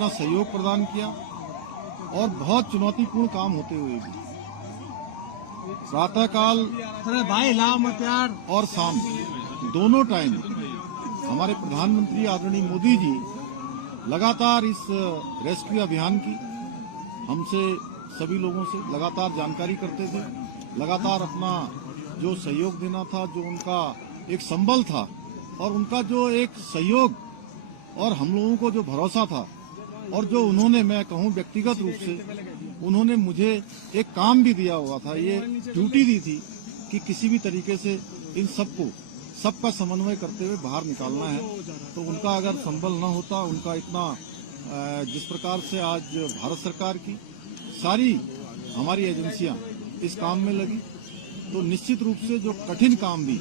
अपना सहयोग प्रदान किया और बहुत चुनौतीपूर्ण काम होते हुए भी प्रातःकाल और शाम दोनों टाइम हमारे प्रधानमंत्री आदरणीय मोदी जी लगातार इस रेस्क्यू अभियान की हमसे सभी लोगों से लगातार जानकारी करते थे, लगातार अपना जो सहयोग देना था, जो उनका एक संबल था और उनका जो एक सहयोग और हम लोगों को जो भरोसा था और जो उन्होंने, मैं कहूं व्यक्तिगत रूप से उन्होंने मुझे एक काम भी दिया हुआ था, ये ड्यूटी दी थी कि किसी भी तरीके से इन सबका समन्वय करते हुए बाहर निकालना है। तो उनका अगर संबल न होता, उनका इतना जिस प्रकार से आज भारत सरकार की सारी हमारी एजेंसियां इस काम में लगी, तो निश्चित रूप से जो कठिन काम भी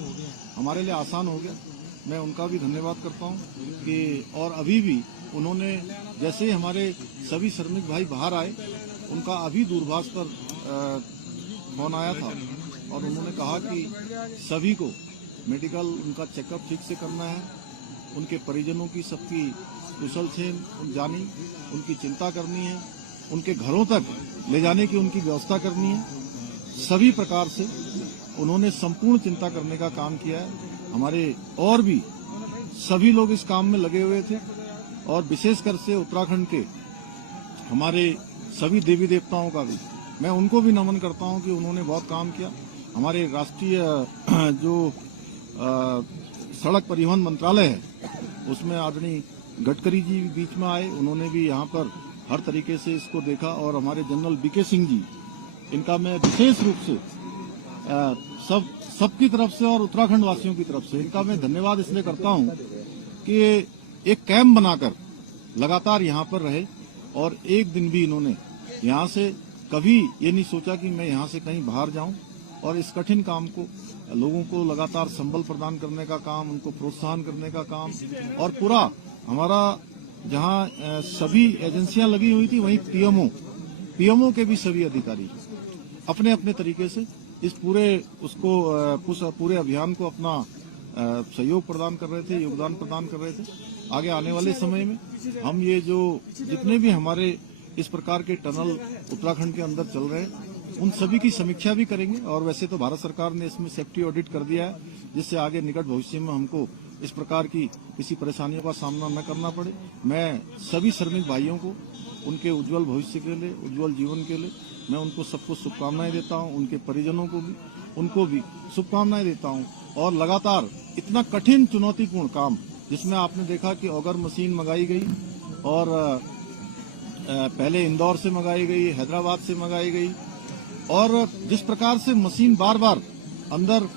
हमारे लिए आसान हो गया। मैं उनका भी धन्यवाद करता हूं कि और अभी भी उन्होंने जैसे ही हमारे सभी श्रमिक भाई बाहर आए, उनका अभी दूरभाष पर फोन आया था और उन्होंने कहा कि सभी को मेडिकल उनका चेकअप ठीक से करना है, उनके परिजनों की सबकी कुशल क्षेम जानी, उनकी चिंता करनी है, उनके घरों तक ले जाने की उनकी व्यवस्था करनी है। सभी प्रकार से उन्होंने संपूर्ण चिंता करने का काम किया है। हमारे और भी सभी लोग इस काम में लगे हुए थे और विशेषकर से उत्तराखंड के हमारे सभी देवी देवताओं का भी मैं उनको भी नमन करता हूं कि उन्होंने बहुत काम किया। हमारे राष्ट्रीय जो सड़क परिवहन मंत्रालय है, उसमें आदरणीय गडकरी जी बीच में आए, उन्होंने भी यहाँ पर हर तरीके से इसको देखा और हमारे जनरल बीके सिंह जी, इनका मैं विशेष रूप से सबकी तरफ से और उत्तराखंड वासियों की तरफ से इनका मैं धन्यवाद इसलिए करता हूं कि एक कैंप बनाकर लगातार यहाँ पर रहे और एक दिन भी इन्होंने यहाँ से कभी ये नहीं सोचा कि मैं यहाँ से कहीं बाहर जाऊं और इस कठिन काम को लोगों को लगातार संबल प्रदान करने का काम, उनको प्रोत्साहन करने का काम और पूरा हमारा जहाँ सभी एजेंसियां लगी हुई थी, वहीं पीएमओ के भी सभी अधिकारी अपने अपने तरीके से इस पूरे अभियान को अपना सहयोग प्रदान कर रहे थे, योगदान प्रदान कर रहे थे। आगे आने वाले समय में हम ये जो जितने भी हमारे इस प्रकार के टनल उत्तराखंड के अंदर चल रहे हैं, उन सभी की समीक्षा भी करेंगे और वैसे तो भारत सरकार ने इसमें सेफ्टी ऑडिट कर दिया है, जिससे आगे निकट भविष्य में हमको इस प्रकार की किसी परेशानियों का सामना न करना पड़े। मैं सभी श्रमिक भाइयों को उनके उज्जवल भविष्य के लिए, उज्जवल जीवन के लिए मैं उनको सबको शुभकामनाएं देता हूं, उनके परिजनों को भी उनको भी शुभकामनाएं देता हूं। और लगातार इतना कठिन चुनौतीपूर्ण काम, जिसमें आपने देखा कि ऑगर मशीन मंगाई गई और पहले इंदौर से मंगाई गई, हैदराबाद से मंगाई गई और जिस प्रकार से मशीन बार बार अंदर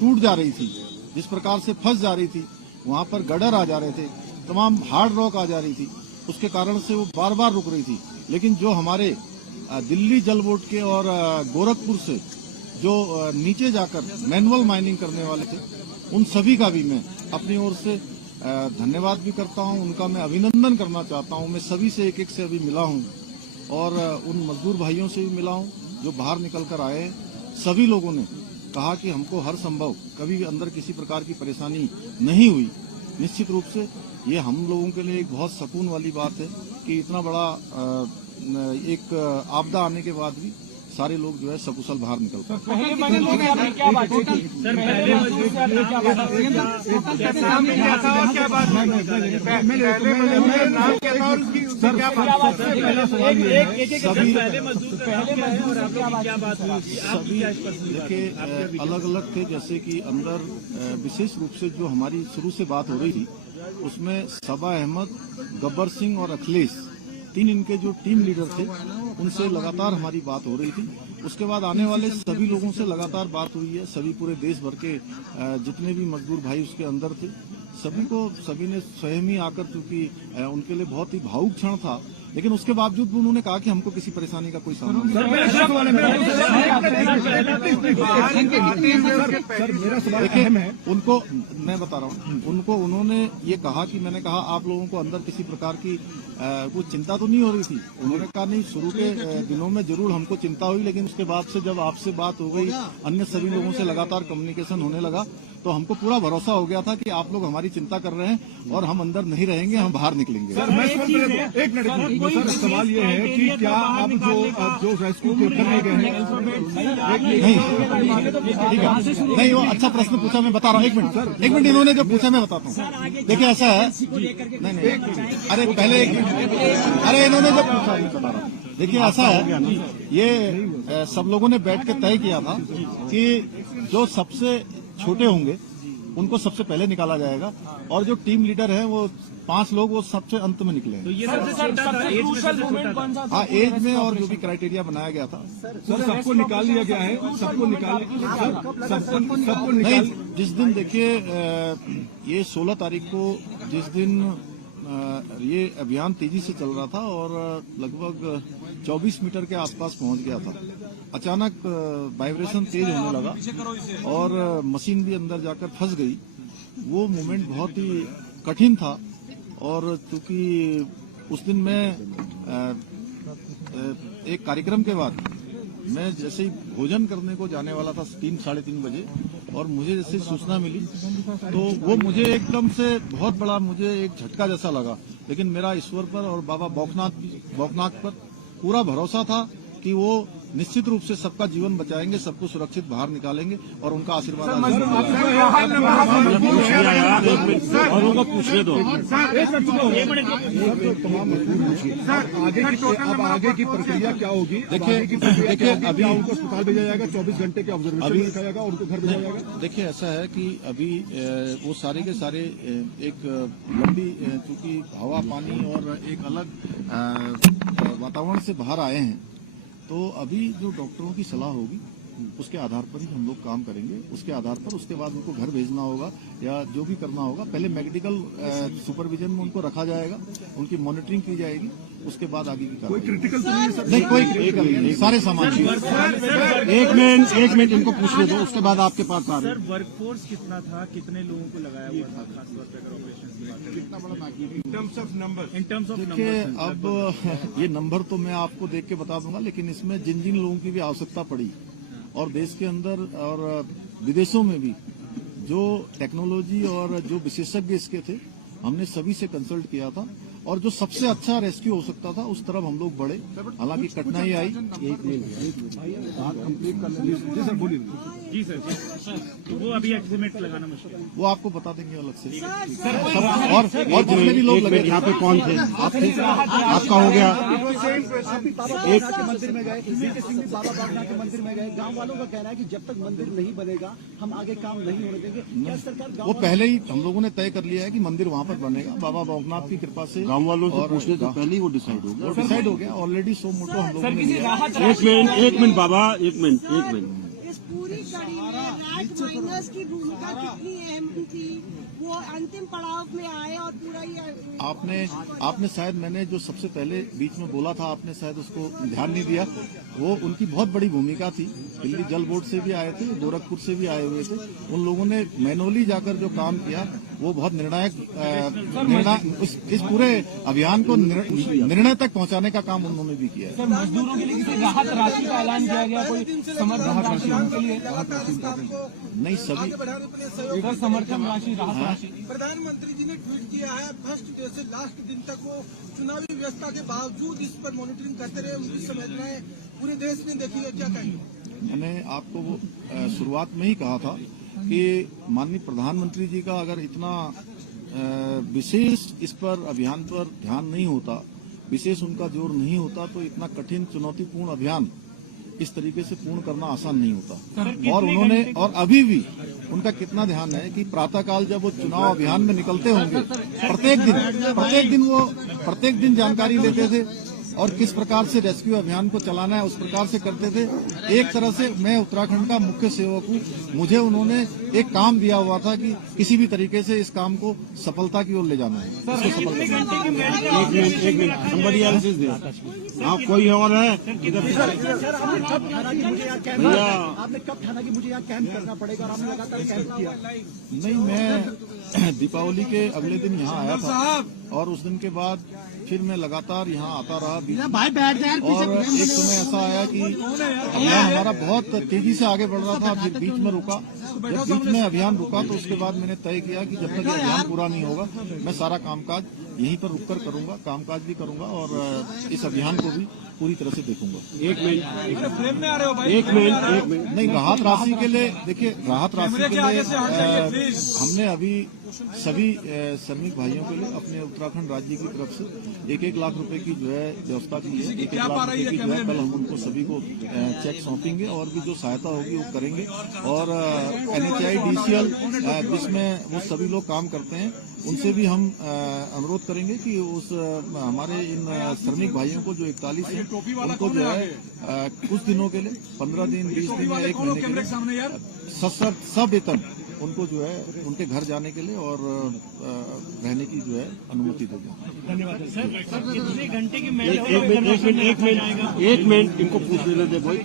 टूट जा रही थी, जिस प्रकार से फंस जा रही थी, वहां पर गडर आ जा रहे थे, तमाम हार्ड रॉक आ जा रही थी, उसके कारण से वो बार बार रुक रही थी। लेकिन जो हमारे दिल्ली जल बोर्ड के और गोरखपुर से जो नीचे जाकर मैनुअल माइनिंग करने वाले थे, उन सभी का भी मैं अपनी ओर से धन्यवाद भी करता हूं, उनका मैं अभिनंदन करना चाहता हूं। मैं सभी से एक से अभी मिला हूं और उन मजदूर भाइयों से भी मिला हूं जो बाहर निकल कर आए हैं। सभी लोगों ने कहा कि हमको हर संभव कभी भी अंदर किसी प्रकार की परेशानी नहीं हुई। निश्चित रूप से ये हम लोगों के लिए एक बहुत सुकून वाली बात है कि इतना बड़ा एक आपदा आने के बाद भी सारे लोग जो है सकुशल बाहर निकल पाए। सभी देखिए अलग अलग थे, जैसे कि अंदर विशेष रूप से जो हमारी शुरू से बात हो रही थी, उसमें सबा अहमद, गब्बर सिंह और अखिलेश, तीन इनके जो टीम लीडर थे, उनसे लगातार हमारी बात हो रही थी। उसके बाद आने वाले सभी लोगों से लगातार बात हुई है। सभी पूरे देश भर के जितने भी मजदूर भाई उसके अंदर थे, सभी ने स्वयं ही आकर, क्योंकि उनके लिए बहुत ही भावुक क्षण था, लेकिन उसके बावजूद भी उन्होंने कहा कि हमको किसी परेशानी का कोई सामना नहीं। देखिए उनको मैं बता रहा हूँ, उनको उन्होंने ये कहा कि मैंने कहा आप लोगों को अंदर किसी प्रकार की कुछ चिंता तो नहीं हो रही थी। उन्होंने कहा नहीं, शुरू के दिनों में जरूर हमको चिंता हुई, लेकिन उसके बाद से जब आपसे बात हो गई, अन्य सभी लोगों से लगातार कम्युनिकेशन होने लगा, तो हमको पूरा भरोसा हो गया था कि आप लोग हमारी चिंता कर रहे हैं और हम अंदर नहीं रहेंगे, हम बाहर निकलेंगे। एक मिनट सर, सवाल ये है कि क्या आप जो रेस्क्यू करने गए हैं, नहीं, वो अच्छा प्रश्न पूछा, मैं बता रहा हूँ। एक मिनट इन्होंने जो पूछा मैं बताता हूँ। देखिए ऐसा है, नहीं, अरे पहले अरे इन्होंने जो पूछा मैं बता रहा हूँ। देखिए ऐसा है, ये सब लोगों ने बैठ के तय किया था कि जो सबसे छोटे होंगे उनको सबसे पहले निकाला जाएगा और जो टीम लीडर है वो 5 लोग वो सबसे अंत में निकले हैं। तो ये हाँ, एज में और जो भी क्राइटेरिया बनाया गया था सर सबको निकाल लिया गया है, सबको निकाल नहीं। जिस दिन देखिए ये 16 तारीख को जिस दिन ये अभियान तेजी से चल रहा था और लगभग 24 मीटर के आसपास पहुंच गया था, अचानक वाइब्रेशन तेज होने लगा और मशीन भी अंदर जाकर फंस गई। वो मोमेंट बहुत ही कठिन था और चूंकि उस दिन मैं एक कार्यक्रम के बाद मैं जैसे ही भोजन करने को जाने वाला था 3-3:30 बजे और मुझे जैसे सूचना मिली तो वो मुझे एकदम से बहुत बड़ा मुझे एक झटका जैसा लगा। लेकिन मेरा ईश्वर पर और बाबा बौखनाथ पर पूरा भरोसा था कि वो निश्चित रूप से सबका जीवन बचाएंगे, सबको सुरक्षित बाहर निकालेंगे और उनका आशीर्वाद पूछने दो। आगे की प्रक्रिया क्या होगी? देखिए अभी उनको अस्पताल भेजा जाएगा, 24 घंटे के ऑब्जर्वेशन में रखा जाएगा और उनको घर भेजा जाएगा। देखिए ऐसा है कि अभी वो सारे के सारे एक लंबी चूंकि हवा पानी और एक अलग वातावरण से बाहर आए हैं, तो अभी जो डॉक्टरों की सलाह होगी उसके आधार पर ही हम लोग काम करेंगे। उसके आधार पर उसके बाद उनको घर भेजना होगा या जो भी करना होगा, पहले मेडिकल सुपरविजन में उनको रखा जाएगा, उनकी मॉनिटरिंग की जाएगी, उसके बाद आगे की कोई क्रिटिकल नहीं, कोई नहीं, सारे सामान। एक मिनट इनको पूछने दो, उसके बाद आपके पास आ रहे हैं। सर वर्कफोर्स कितना था, कितने लोगों को लगाया हुआ था, खासतौर पर अगर ऑपरेशन कितना बड़ा इन टर्म्स ऑफ नंबर? देखिए अब ये नंबर तो मैं आपको देख के बता दूंगा, लेकिन इसमें जिन जिन लोगों की भी आवश्यकता पड़ी और देश के अंदर और विदेशों में भी जो टेक्नोलॉजी और जो विशेषज्ञ इसके थे, हमने सभी से कंसल्ट किया था और जो सबसे अच्छा रेस्क्यू हो सकता था उस तरफ हम लोग बढ़े। हालांकि कठिनाई आई। जी सर, तो वो अभी एस्टिमेट लगाना मुश्किल है, वो आपको बता देंगे अलग से। और जितने भी लोग लगे यहाँ पे कौन थे? आप थे, आपका हो गया। एक मंदिर में गए, बाबा बागनाथ के मंदिर में गए। गांव वालों का कहना है कि जब तक मंदिर नहीं बनेगा हम आगे काम नहीं होने देंगे। क्या सरकार वो पहले ही हम लोगों ने तय कर लिया है कि मंदिर वहाँ पर बनेगा, बाबा बागनाथ की कृपा से। गाँव वालों से पूछने से पहले ही वो डिसाइड हो गया। वो डिसाइड हो गया ऑलरेडी। सो मोटो हम लोगों ने एक मिनट बाबा, एक मिनट। इस पूरी कड़ी में रैट माइनर्स की भूमिका कितनी अहम थी? वो अंतिम पड़ाव में आए और पूरा ये आपने शायद मैंने जो सबसे पहले बीच में बोला था, आपने शायद उसको ध्यान नहीं दिया। वो उनकी बहुत बड़ी भूमिका थी। दिल्ली जल बोर्ड से भी आए थे, गोरखपुर से भी आए हुए थे। उन लोगों ने मैनुअली जाकर जो काम किया वो बहुत निर्णायक इस पूरे अभियान को निर्णय तक पहुंचाने का काम उन्होंने भी किया है। सर मजदूरों के लिए किसी राहत राशि का ऐलान किया गया, कोई समर्थन राशि उनके लिए? नहीं, सभी सर समर्थन राशि, राहत राशि। प्रधानमंत्री जी ने ट्वीट किया है, फर्स्ट डे से लास्ट दिन तक वो चुनावी व्यवस्था के बावजूद इस पर मॉनिटरिंग करते रहे। उनकी संवेदनाएं पूरे देश ने देखी है, क्या कहेंगे? मैंने आपको वो शुरुआत में ही कहा था कि माननीय प्रधानमंत्री जी का अगर इतना विशेष इस पर अभियान पर ध्यान नहीं होता, विशेष उनका जोर नहीं होता, तो इतना कठिन चुनौतीपूर्ण अभियान इस तरीके से पूर्ण करना आसान नहीं होता। और उन्होंने और अभी भी उनका कितना ध्यान है कि प्रातःकाल जब वो चुनाव अभियान में निकलते होंगे, प्रत्येक दिन जानकारी लेते थे और किस प्रकार से रेस्क्यू अभियान को चलाना है उस प्रकार से करते थे। एक तरह से मैं उत्तराखंड का मुख्य सेवक हूँ, मुझे उन्होंने एक काम दिया हुआ था कि किसी भी तरीके से इस काम को सफलता की ओर ले जाना है। एक मिनट हाँ, कोई और है? आपने कब ठाना कि मुझे यहाँ कैंप करना पड़ेगा और आपने लगातार कैंप किया? नहीं, मैं दीपावली के अगले दिन यहाँ आया था और उस दिन के बाद फिर मैं लगातार यहाँ आता रहा और एक समय ऐसा आया कि अभियान हमारा बहुत तेजी से आगे बढ़ रहा था, फिर बीच में रुका जब बीच में अभियान रुका तो उसके बाद मैंने तय किया कि जब तक ये अभियान पूरा नहीं होगा मैं सारा कामकाज यहीं पर रुककर करूंगा, कामकाज भी करूंगा और इस अभियान को भी पूरी तरह से देखूंगा। एक मिनट फ्रेम में आ रहे हो भाई, एक मिनट नहीं, राहत राशि के लिए देखिए, राहत राशि के लिए हमने अभी सभी श्रमिक भाइयों के लिए अपने उत्तराखंड राज्य की तरफ से 1-1 लाख रुपए की जो है व्यवस्था की है। 1-1 लाख रुपए की जो है कल हम उनको सभी को चेक सौंपेंगे और भी जो सहायता होगी वो करेंगे। और NHI DCL जिसमें वो सभी लोग काम करते हैं उनसे भी हम अनुरोध करेंगे कि उस हमारे इन श्रमिक भाइयों को जो 41 हैं उनको जो है कुछ दिनों के लिए 15 दिन 20 दिन या 1 महीने के लिए सवेतन उनको जो है उनके घर जाने के लिए और रहने की जो है अनुमति देंगे। धन्यवाद सर। कितने घंटे की एक मिनट इनको पूछ लेने दे भाई।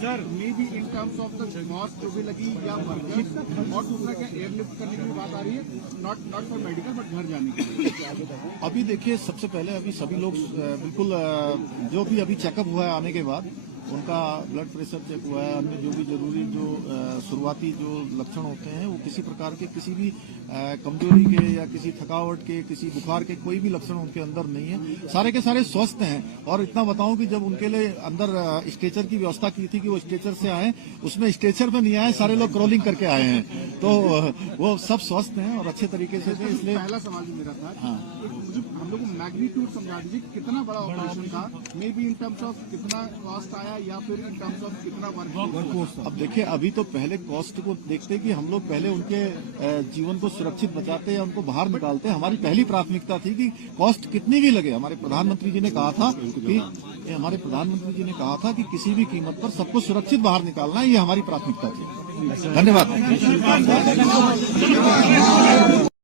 Sir may be in terms of the cost जो भी लगी या वर्कर्स और दूसरा क्या एयरलिफ्ट करने की बात आ रही है, नॉट फॉर मेडिकल बट घर जाने के लिए। अभी देखिए, सबसे पहले अभी सभी लोग बिल्कुल जो भी अभी चेकअप हुआ है आने के बाद उनका ब्लड प्रेशर चेक हुआ है, अन्य जो भी जरूरी जो शुरुआती जो लक्षण होते हैं वो किसी प्रकार के किसी भी कमजोरी के या किसी थकावट के किसी बुखार के कोई भी लक्षण उनके अंदर नहीं है, सारे के सारे स्वस्थ हैं। और इतना बताऊं कि जब उनके लिए अंदर स्ट्रेचर की व्यवस्था की थी कि वो स्ट्रेचर से आए, उसमें स्ट्रेचर में नहीं आए, सारे लोग क्रॉलिंग करके आए हैं, तो वो सब स्वस्थ हैं और अच्छे तरीके से थे। इसलिए पहला सवाल जो मेरा था, हाँ, मुझे हम लोग को मैग्नीट्यूड समझा दीजिए, कितना बड़ा ऑपरेशन था, may be in terms of कितना कॉस्ट आया या फिर इन टर्म्स ऑफ कितना वर्कफोर्स। अब देखिए, अभी तो पहले कॉस्ट को देखते कि हम लोग पहले उनके जीवन को सुरक्षित बचाते या उनको बाहर निकालते। हमारी पहली प्राथमिकता थी कि कॉस्ट कितनी भी लगे। हमारे प्रधानमंत्री जी ने कहा था कि किसी भी कीमत पर सबको सुरक्षित बाहर निकालना, ये हमारी प्राथमिकता थी। धन्यवाद।